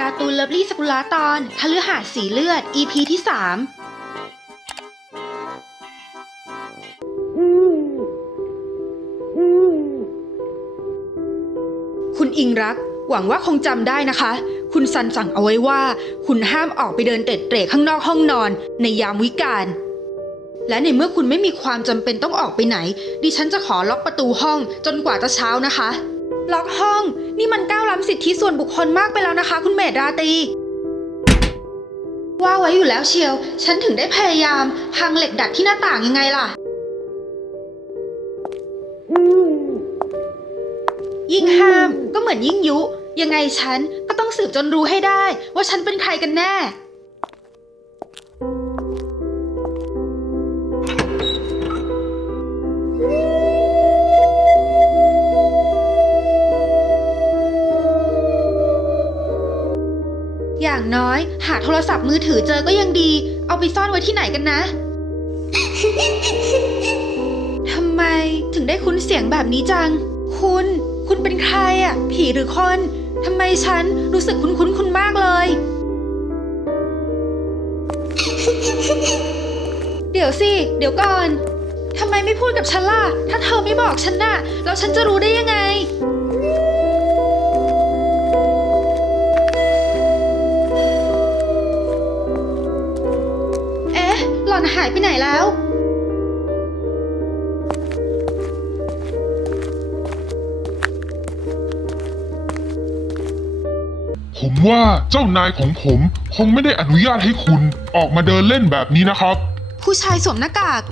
การ์ตูนเลิฟลี่สกุลาตอนคฤหาสน์สีเลือด EP ที่3คุณอิงรัก หวังว่าคงจำได้นะคะ คุณซันสั่งเอาไว้ว่า คุณห้ามออกไปเดินเตร็ดเตร่ข้างนอกห้องนอน ในยามวิกาลและในเมื่อคุณไม่มีความจำเป็นต้องออกไปไหน ดิฉันจะขอล็อกประตูห้องจนกว่าจะเช้านะคะ ล็อกห้อง นี่มัน ทธิส่วนบุคคลมากไปแล้วนะคะ คุณเมดราตรี ว่าไว้อยู่แล้วเชียว ฉันถึงได้พยายามพังเหล็กดัดที่หน้าต่างยังไงล่ะ ยิ่งห้ามก็เหมือนยิ่งยุ ยังไงฉันก็ต้องสืบจนรู้ให้ได้ ว่าฉันเป็นใครกันแน่ อย่างน้อย หาโทรศัพท์มือถือเจอก็ยังดี เอาไปซ่อนไว้ที่ไหนกันนะ ทำไมถึงได้คุ้นเสียงแบบนี้จัง คุณ คุณเป็นใครอะผีหรือคน ทำไมฉันรู้สึกคุ้นคุ้นๆคุณมากเลย เดี๋ยวสิ เดี๋ยวก่อน ทำไมไม่พูดกับฉันล่ะ ถ้าเธอไม่บอกฉันน่ะ แล้วฉันจะรู้ได้ยังไง ผมว่าเจ้านายของผมคงไม่ได้อนุญาตให้คุณออกมาเดินเล่นแบบนี้นะครับ ผู้ชายสวมหน้ากาก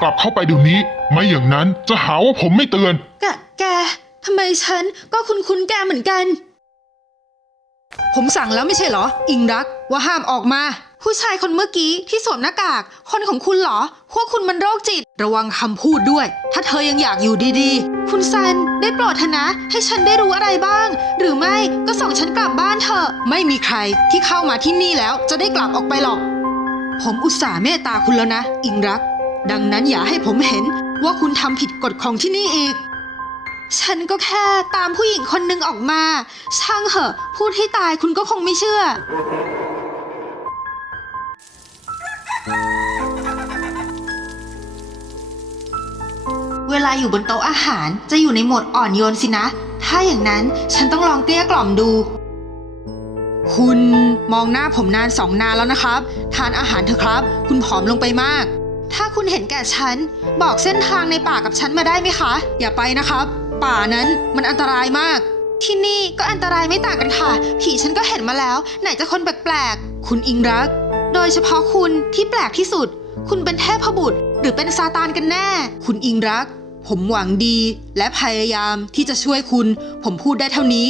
กลับเข้าไปเดี๋ยวนี้ ไม่อย่างนั้นจะหาว่าผมไม่เตือน แกแกทำไมฉันก็คุ้นคุ้นๆแกเหมือนกัน ผมสั่งแล้วไม่ใช่เหรอ อิงรักว่าห้ามออกมา ผู้ชายคนเมื่อกี้ที่สวมหน้ากาก คนของคุณเหรอ พวกคุณมันโรคจิต ระวังคำพูดด้วย ถ้าเธอยังอยากอยู่ดีๆ คุณซันได้โปรดเถอะนะ ให้ฉันได้รู้อะไรบ้าง หรือไม่ก็ส่งฉันกลับบ้านเถอะ ไม่มีใครที่เข้ามาที่นี่แล้วจะได้กลับออกไปหรอก ผมอุตส่าห์เมตตาคุณแล้วนะ อิงรัก ดังนั้นอย่าให้ผมเห็นว่าคุณทำผิดกฎของที่นี่อีก ฉันก็แค่ตามผู้หญิงคนหนึ่งออกมา ช่างเหอะ พูดให้ตายคุณก็คงไม่เชื่อ เวลาอยู่บนโต๊ะอาหารจะอยู่ในโหมดอ่อนโยนสินะ ถ้าอย่างนั้นฉันต้องลองเกลี้ยกล่อมดู คุณมองหน้าผมนานสองนานแล้วนะครับ ทานอาหารเถอะครับ คุณผอมลงไปมาก ถ้าคุณเห็นแก่ฉัน บอกเส้นทางในป่ากับฉันมาได้ไหมคะ อย่าไปนะครับ ป่านั้นมันอันตรายมาก ที่นี่ก็อันตรายไม่ต่างกันค่ะ ผีฉันก็เห็นมาแล้ว ไหนจะคนแปลกๆ คุณอิงรัก โดยเฉพาะคุณที่แปลกที่สุด คุณเป็นเทพบุตร หรือเป็นซาตานกันแน่ คุณอิงรัก ผมหวังดีและพยายามที่จะช่วยคุณ ผมพูดได้เท่านี้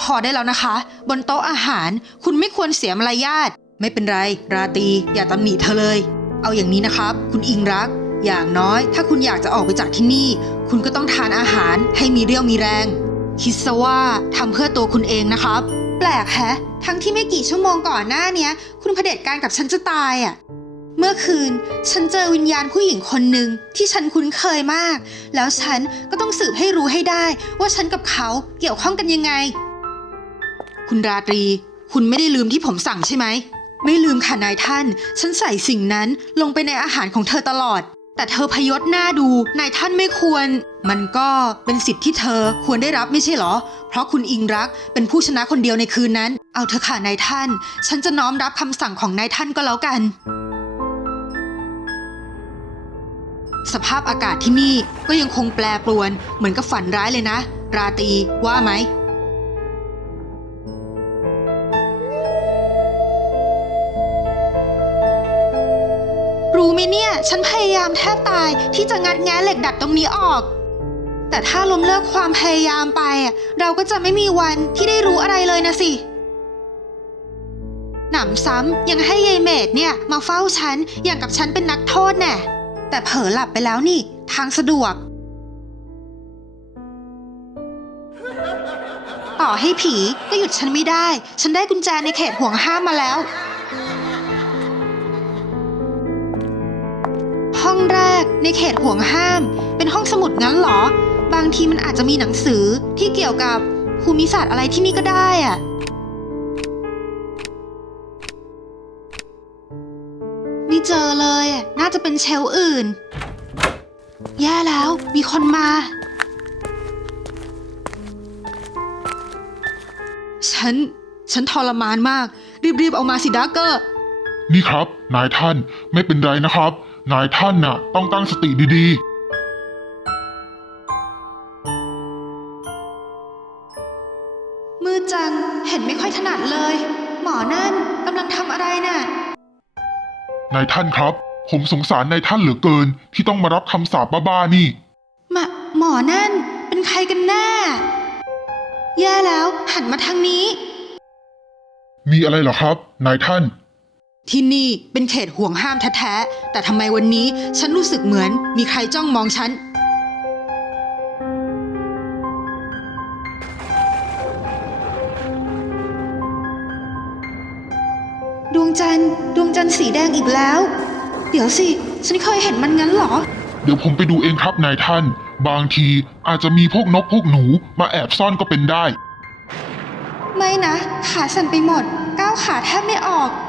พอได้แล้วนะคะ บนโต๊ะอาหาร คุณไม่ควรเสียมารยาทไม่เป็นไร ราตีอย่าตำหนิเธอเลย เอาอย่างนี้นะครับ คุณอิงรัก อย่างน้อย ถ้าคุณอยากจะออกไปจากที่นี่ คุณก็ต้องทานอาหารให้มีเรี่ยวมีแรง คิดซะว่าทำเพื่อตัวคุณเองนะครับ แปลกแฮะ ทั้งที่ไม่กี่ชั่วโมงก่อนหน้าเนี้ย คุณเผด็จการกับฉันจะตายอะเมื่อคืน ฉันเจอวิญญาณผู้หญิงคนหนึ่งที่ฉันคุ้นเคยมาก แล้วฉันก็ต้องสืบให้รู้ให้ได้ ว่าฉันกับเขาเกี่ยวข้องกันยังไง คุณราตรี คุณไม่ได้ลืมที่ผมสั่งใช่ไหม ไม่ลืมค่ะนายท่าน ฉันใส่สิ่งนั้นลงไปในอาหารของเธอตลอด แต่เธอพยศหน้าดู นายท่านไม่ควร มันก็เป็นสิทธิ์ที่เธอควรได้รับไม่ใช่เหรอ เพราะคุณอิงรักเป็นผู้ชนะคนเดียวในคืนนั้น เอาเถอะค่ะนายท่าน ฉันจะน้อมรับคำสั่งของนายท่านก็แล้วกัน สภาพอากาศที่นี่ก็ยังคงแปรปรวน เหมือนกับฝันร้ายเลยนะ ราตรีว่าไหม รู้ไหมเนี่ย ฉันพยายามแทบตายที่จะงัดแงะเหล็กดัดตรงนี้ออก แต่ถ้าล้มเลิกความพยายามไปอะเราก็จะไม่มีวันที่ได้รู้อะไรเลยนะสิหนำซ้ำยังให้ยายเมดเนี่ยมาเฝ้าฉันอย่างกับฉันเป็นนักโทษแน่แต่เผลอหลับไปแล้วนี่ ทางสะดวก ต่อให้ผีก็หยุดฉันไม่ได้ ฉันได้กุญแจในเขตห่วงห้ามมาแล้ว องแรกในเขตห่วงห้าม เป็นห้องสมุดงั้นเหรอ บางทีมันอาจจะมีหนังสือที่เกี่ยวกับภูมิศาสตร์อะไรที่นี่ก็ได้อะไม่เจอเลยอะน่าจะเป็นเชลอื่น แย่แล้ว มีคนมา ฉัน ฉันทรมานมาก รีบๆ เอามาสิดักเกอร์ นี่ครับ นายท่านไม่เป็นไรนะครับ นายท่านน่ะ ต้องตั้งสติดีมืดจังเห็นไม่ค่อยถนัดเลย หมอนั่นกำลังทำอะไรน่ะๆนายท่านครับ ผมสงสารนายท่านเหลือเกิน ที่ต้องมารับคำสาปบ้าๆนี่มาหมอนั่นเป็นใครกันแน่ แย่แล้วหันมาทางนี้ มีอะไรเหรอครับ นายท่าน ที่นี่เป็นเขตห่วงห้ามแท้ๆ แต่ทำไมวันนี้ฉันรู้สึกเหมือนมีใครจ้องมองฉัน ดวงจันทร์ดวงจันทร์สีแดงอีกแล้ว เดี๋ยวสิ ฉันเคยเห็นมันงั้นเหรอ เดี๋ยวผมไปดูเองครับนายท่าน บางทีอาจจะมีพวกนกพวกหนูมาแอบซ่อนก็เป็นได้ ไม่นะ ขาสั่นไปหมด ก้าวขาแทบไม่ออกห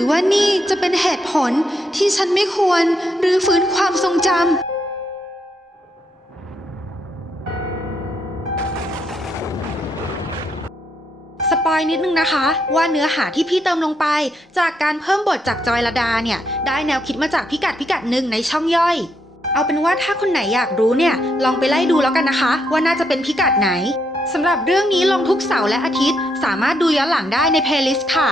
รือว่านี่จะเป็นเหตุผลที่ฉันไม่ควรหรือฟื้นความทรงจำสปอยนิดนึงนะคะ ว่าเนื้อหาที่พี่เติมลงไป จากการเพิ่มบทจากจอยระดาเนี่ย ได้แนวคิดมาจากพิกัดพิกัดหนึ่งในช่องย่อย เอาเป็นว่าถ้าคนไหนอยากรู้เนี่ย ลองไปไล่ดูแล้วกันนะคะ ว่าน่าจะเป็นพิกัดไหนสำหรับเรื่องนี้ลงทุกเสาร์และอาทิตย์ สามารถดูย้อนหลังได้ในเพลย์ลิสต์ค่ะ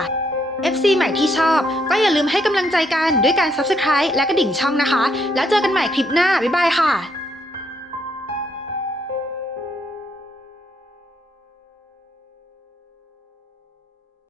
FC ใหม่ที่ชอบ ก็อย่าลืมให้กำลังใจกันด้วยการ Subscribe และกระดิ่งช่องนะคะ แล้วเจอกันใหม่คลิปหน้า บ๊ายบายค่ะ